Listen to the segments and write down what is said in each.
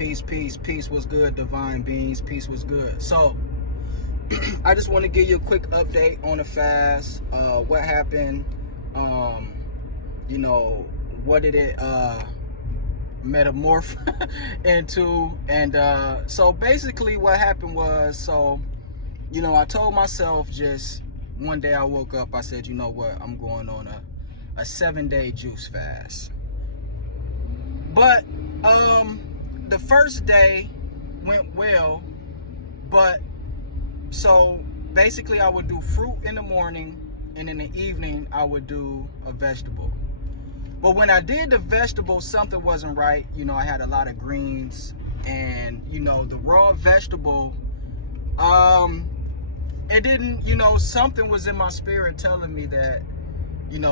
Peace was good, Divine Beings. Peace was good. So, I just want to give you a quick update on the fast. What happened? What did it metamorph into? And so basically, what happened was, I told myself just one day I woke up. I said, you know what? I'm going on a 7-day juice fast. But the first day went well, but so basically I would do fruit in the morning, and in the evening I would do a vegetable. But when I did the vegetable, something wasn't right. I had a lot of greens, and the raw vegetable, it didn't, something was in my spirit telling me that,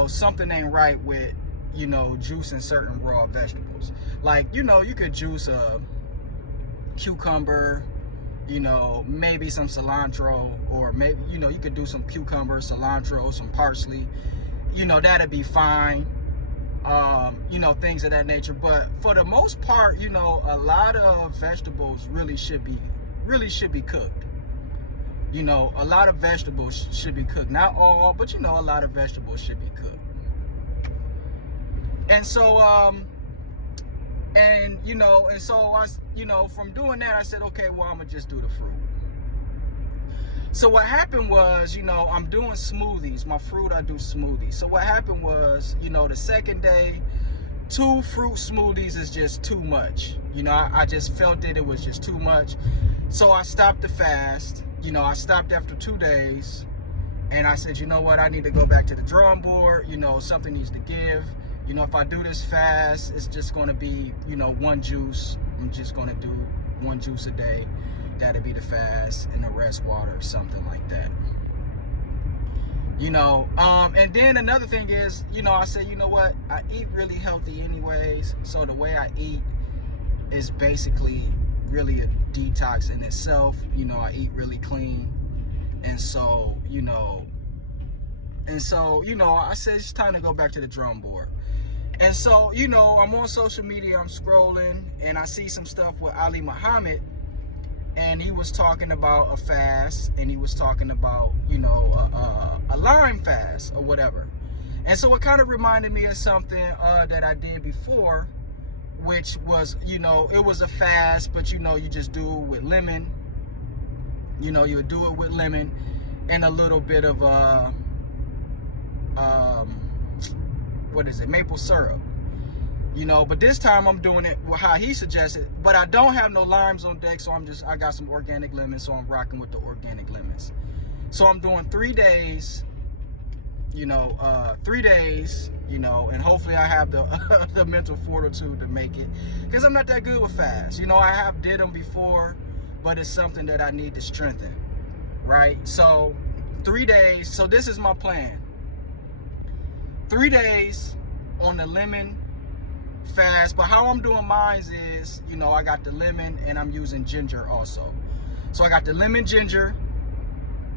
something ain't right with, juicing certain raw vegetables. Like, you could juice a cucumber, maybe some cilantro, or maybe, you could do some cucumber, cilantro, some parsley, that'd be fine. Things of that nature. But for the most part, a lot of vegetables really should be cooked. A lot of vegetables should be cooked. Not all, but a lot of vegetables should be cooked. And so, from doing that, I said, okay, well, I'm gonna just do the fruit. So what happened was, I'm doing smoothies. My fruit, I do smoothies. So what happened was, the second day, 2 fruit smoothies is just too much. I just felt that it was just too much. So I stopped the fast. I stopped after 2 days, and I said, you know what, I need to go back to the drawing board. Something needs to give. If I do this fast, it's just going to be, one juice. I'm just going to do 1 juice a day. That'll be the fast, and the rest water, something like that. And then another thing is, I said, you know what, I eat really healthy anyways. So the way I eat is basically really a detox in itself. I eat really clean. And so, I said it's time to go back to the drum board. And so, I'm on social media, I'm scrolling, and I see some stuff with Ali Muhammad, and he was talking about a fast, and he was talking about, a lime fast or whatever. And so it kind of reminded me of something that I did before, which was, it was a fast, but, you just do it with lemon. You would do it with lemon and a little bit of, maple syrup. But this time I'm doing it how he suggested, but I don't have no limes on deck, so I got some organic lemons, so I'm rocking with the organic lemons. So I'm doing 3 days, 3 days, and hopefully I have the mental fortitude to make it, because I'm not that good with fast. I have did them before, but it's something that I need to strengthen, right? So 3 days, so this is my plan. 3 days on the lemon fast, but how I'm doing mine is, I got the lemon and I'm using ginger also. So I got the lemon ginger,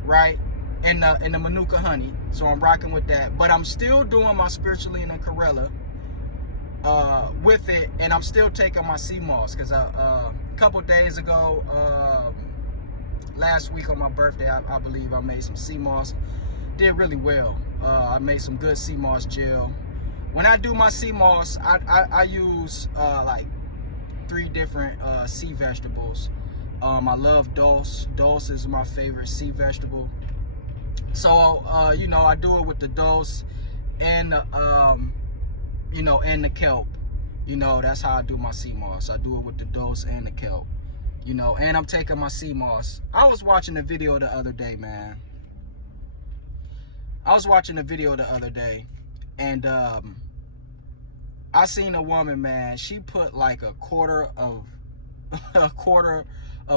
right, and the Manuka honey. So I'm rocking with that, but I'm still doing my spirulina chlorella with it, and I'm still taking my sea moss, because a couple days ago, last week on my birthday, I believe I made some sea moss. Did really well. I made some good sea moss gel. When I do my sea moss, I use like 3 different sea vegetables. I love dulse. Dulse is my favorite sea vegetable. So I do it with the dulse and the and the kelp. That's how I do my sea moss. I do it with the dulse and the kelp. And I'm taking my sea moss. I was watching a video the other day, man. And I seen a woman, man. She put like a quarter of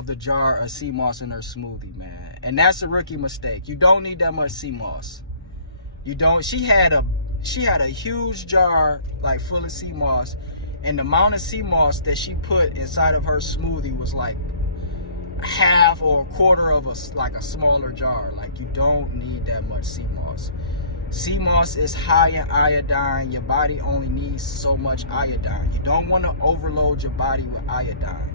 the jar of sea moss in her smoothie, man. And that's a rookie mistake. You don't need that much sea moss. You don't. She had a huge jar like full of sea moss, and the amount of sea moss that she put inside of her smoothie was like half or a quarter of a smaller jar. Like, you don't need that much sea moss. Sea moss is high in iodine. Your body only needs so much iodine. You don't want to overload your body with iodine.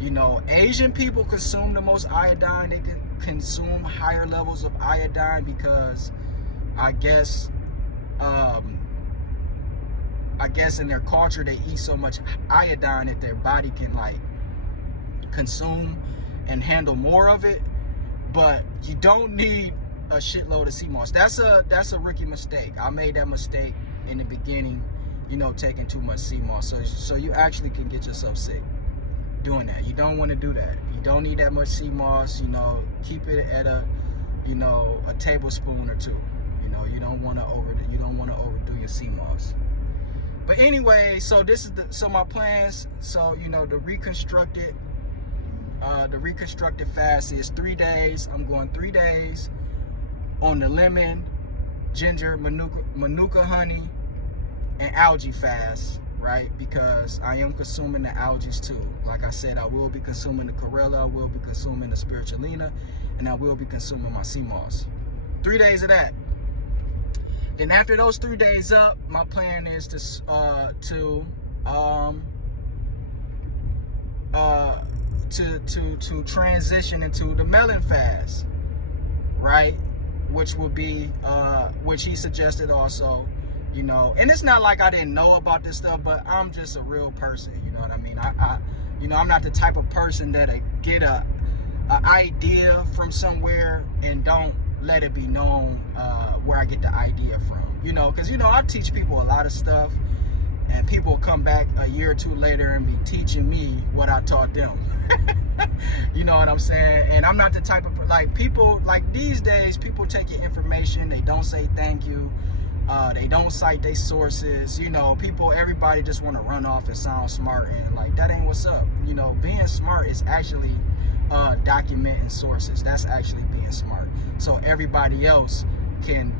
You know, Asian people consume the most iodine. They can consume higher levels of iodine because I guess in their culture they eat so much iodine that their body can like consume and handle more of it. But you don't need a shitload of sea moss. That's a rookie mistake. I made that mistake in the beginning, you know, taking too much sea moss. So you actually can get yourself sick doing that. You don't want to do that. You don't need that much sea moss. You know, keep it at a tablespoon or two. You know, you don't want to overdo your sea moss. But anyway, so this is my plans. So, you know, the reconstructed fast is 3 days. I'm going 3 days on the lemon, ginger, manuka honey, and algae fast, right? Because I am consuming the algae too. Like I said, I will be consuming the chlorella, I will be consuming the spirulina, and I will be consuming my sea moss. 3 days of that. Then after those 3 days up, my plan is to transition into the melon fast, right? Which will be which he suggested also, you know. And it's not like I didn't know about this stuff, but I'm just a real person, you know what I mean? I you know, I'm not the type of person that get a idea from somewhere and don't let it be known where I get the idea from, you know, because, you know, I teach people a lot of stuff and people come back a year or two later and be teaching me what I taught them. You know what I'm saying? And I'm not the type of, like, people, like these days, people take your information, they don't say thank you, they don't cite their sources, you know, everybody just want to run off and sound smart, and like, that ain't what's up. You know, being smart is actually documenting sources. That's actually being smart. So everybody else can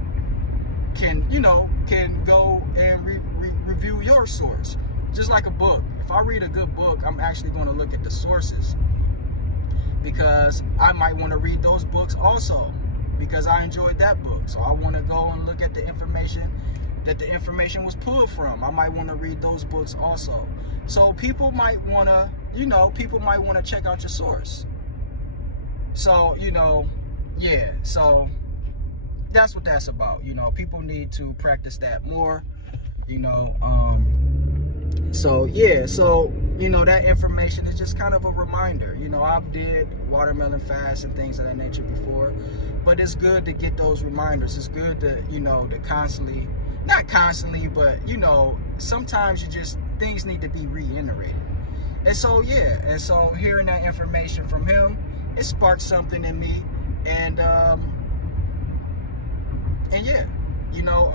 go and review your source. Just like a book. If I read a good book, I'm actually going to look at the sources, because I might want to read those books also, because I enjoyed that book. So I want to go and look at the information that the information was pulled from. I might want to read those books also. So people might want to, you know, check out your source. So, you know, yeah, so that's what that's about. You know, people need to practice that more, you know. So yeah, so, you know, that information is just kind of a reminder. You know, I've did watermelon fast and things of that nature before, but it's good to get those reminders. It's good to, you know, to constantly, not constantly, but, you know, sometimes things need to be reiterated. And so, yeah, and so hearing that information from him, it sparked something in me, and yeah, you know,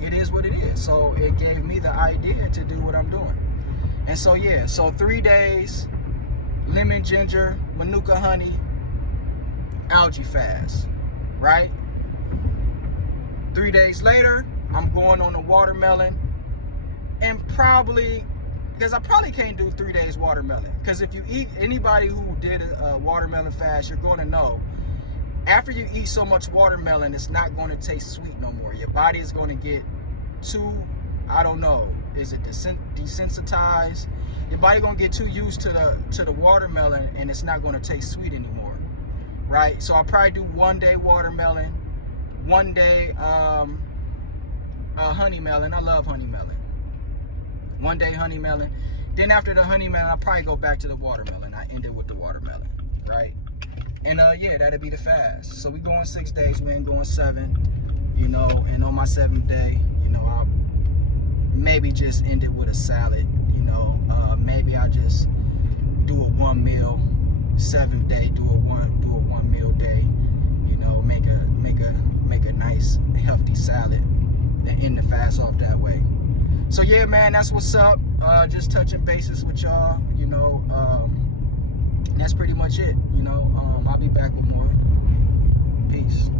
it is what it is. So it gave me the idea to do what I'm doing. And so, yeah, so 3 days, lemon, ginger, manuka honey, algae fast, right? 3 days later, I'm going on the watermelon, and probably, because I probably can't do 3 days watermelon, because if you eat, anybody who did a watermelon fast, you're going to know, after you eat so much watermelon, it's not going to taste sweet no more. Your body is going to get too, I don't know, is it desensitized? Your body going to get too used to the watermelon, and it's not going to taste sweet anymore, right? So I'll probably do 1 day watermelon, 1 day honey melon. I love honey melon. 1 day honey melon. Then after the honey melon, I'll probably go back to the watermelon. I end it with the watermelon, right? And yeah, that'll be the fast. So we going 6 days, we ain't going 7, you know. And on my 7th day, you know, I'll maybe just end it with a salad, you know. Maybe I just do a 1 meal. 7th day, do a one meal day, you know. Make a nice healthy salad, and end the fast off that way. So yeah, man, that's what's up. Just touching bases with y'all, you know. That's pretty much it, you know. I'll be back with more. Peace.